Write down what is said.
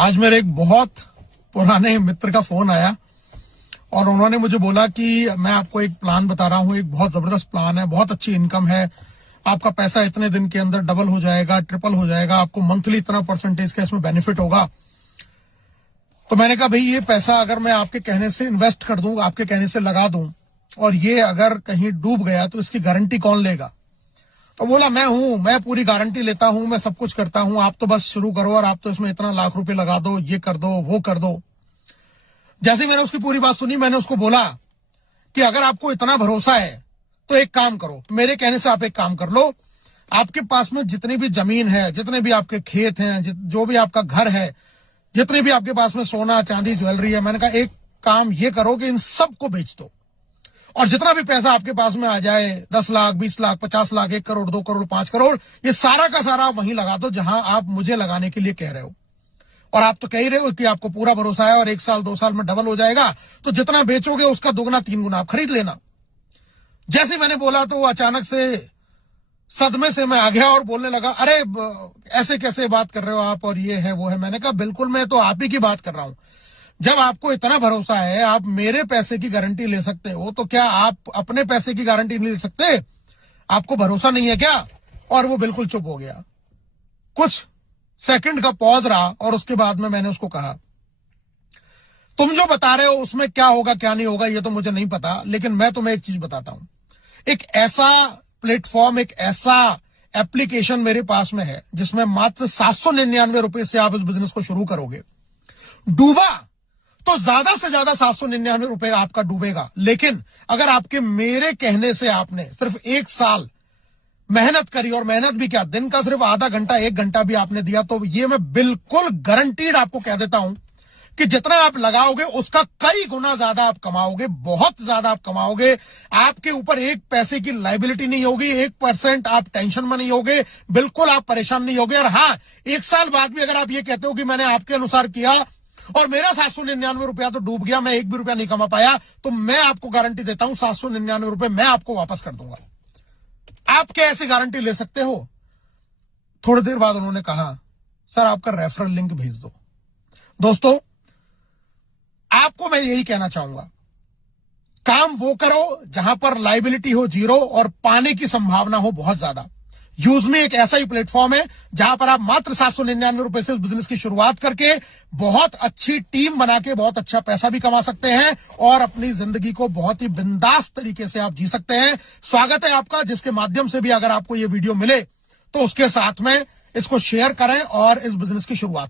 आज मेरे एक बहुत पुराने मित्र का फोन आया और उन्होंने मुझे बोला कि मैं आपको एक प्लान बता रहा हूं, एक बहुत जबरदस्त प्लान है, बहुत अच्छी इनकम है, आपका पैसा इतने दिन के अंदर डबल हो जाएगा, ट्रिपल हो जाएगा, आपको मंथली इतना परसेंटेज का इसमें बेनिफिट होगा। तो मैंने कहा भाई ये पैसा अगर मैं आपके कहने से इन्वेस्ट कर दूं, आपके कहने से लगा दूं और ये अगर कहीं डूब गया तो इसकी गारंटी कौन लेगा? तो बोला मैं पूरी गारंटी लेता हूं, मैं सब कुछ करता हूं, आप तो बस शुरू करो और आप तो इसमें इतना लाख रुपए लगा दो, ये कर दो, वो कर दो। जैसे मैंने उसकी पूरी बात सुनी, मैंने उसको बोला कि अगर आपको इतना भरोसा है तो एक काम करो, मेरे कहने से आप एक काम कर लो, आपके पास में जितनी भी जमीन है, जितने भी आपके खेत हैं, जो भी आपका घर है, जितने भी आपके पास में सोना चांदी ज्वेलरी है, मैंने कहा एक काम ये करो कि इन सबको बेच दो और जितना भी पैसा आपके पास में आ जाए, 10 लाख, 20 लाख, 50 लाख, 1 करोड़, 2 करोड़, 5 करोड़, ये सारा का सारा आप वहीं लगा दो जहां आप मुझे लगाने के लिए कह रहे हो। और आप तो कह ही रहे हो कि आपको पूरा भरोसा है और 1 साल 2 साल में डबल हो जाएगा, तो जितना बेचोगे उसका 2 गुना 3 गुना आप खरीद लेना। जैसे मैंने बोला तो वो अचानक से सदमे से मैं आ गया और बोलने लगा, अरे ऐसे कैसे बात कर रहे हो आप, और ये है वो है। मैंने कहा बिल्कुल, मैं तो आप ही की बात कर रहा हूं। जब आपको इतना भरोसा है, आप मेरे पैसे की गारंटी ले सकते हो, तो क्या आप अपने पैसे की गारंटी नहीं ले सकते? आपको भरोसा नहीं है क्या? और वो बिल्कुल चुप हो गया। कुछ सेकंड का पॉज रहा और उसके बाद में मैंने उसको कहा, तुम जो बता रहे हो उसमें क्या होगा क्या नहीं होगा ये तो मुझे नहीं पता, लेकिन मैं तुम्हें एक चीज बताता हूं। एक ऐसा प्लेटफॉर्म, एक ऐसा एप्लीकेशन मेरे पास में है जिसमें मात्र 799 रुपए से आप इस बिजनेस को शुरू करोगे। डूबा तो ज्यादा से ज्यादा 799 रुपए आपका डूबेगा, लेकिन अगर आपके मेरे कहने से आपने सिर्फ 1 साल मेहनत करी, और मेहनत भी क्या, दिन का सिर्फ आधा घंटा 1 घंटा भी आपने दिया, तो ये मैं बिल्कुल गारंटीड आपको कह देता हूं कि जितना आप लगाओगे उसका कई गुना ज्यादा आप कमाओगे, बहुत ज्यादा आप कमाओगे। आपके ऊपर एक पैसे की लाइबिलिटी नहीं होगी, 1% आप टेंशन में नहीं होगे, बिल्कुल आप परेशान नहीं होगे। और हाँ, 1 साल बाद भी अगर आप ये कहते हो कि मैंने आपके अनुसार किया और मेरा 799 रुपया तो डूब गया, मैं 1 भी रुपया नहीं कमा पाया, तो मैं आपको गारंटी देता हूं 799 रुपए मैं आपको वापस कर दूंगा। आप क्या ऐसी गारंटी ले सकते हो? थोड़ी देर बाद उन्होंने कहा, सर आपका रेफरल लिंक भेज दो। दोस्तों, आपको मैं यही कहना चाहूंगा, काम वो करो जहां पर लाइबिलिटी हो 0 और पाने की संभावना हो बहुत ज्यादा। यूज में एक ऐसा ही प्लेटफॉर्म है जहां पर आप मात्र 799 रुपए से इस बिजनेस की शुरुआत करके बहुत अच्छी टीम बना के बहुत अच्छा पैसा भी कमा सकते हैं और अपनी जिंदगी को बहुत ही बिंदास तरीके से आप जी सकते हैं। स्वागत है आपका, जिसके माध्यम से भी अगर आपको ये वीडियो मिले तो उसके साथ में इसको शेयर करें और इस बिजनेस की शुरुआत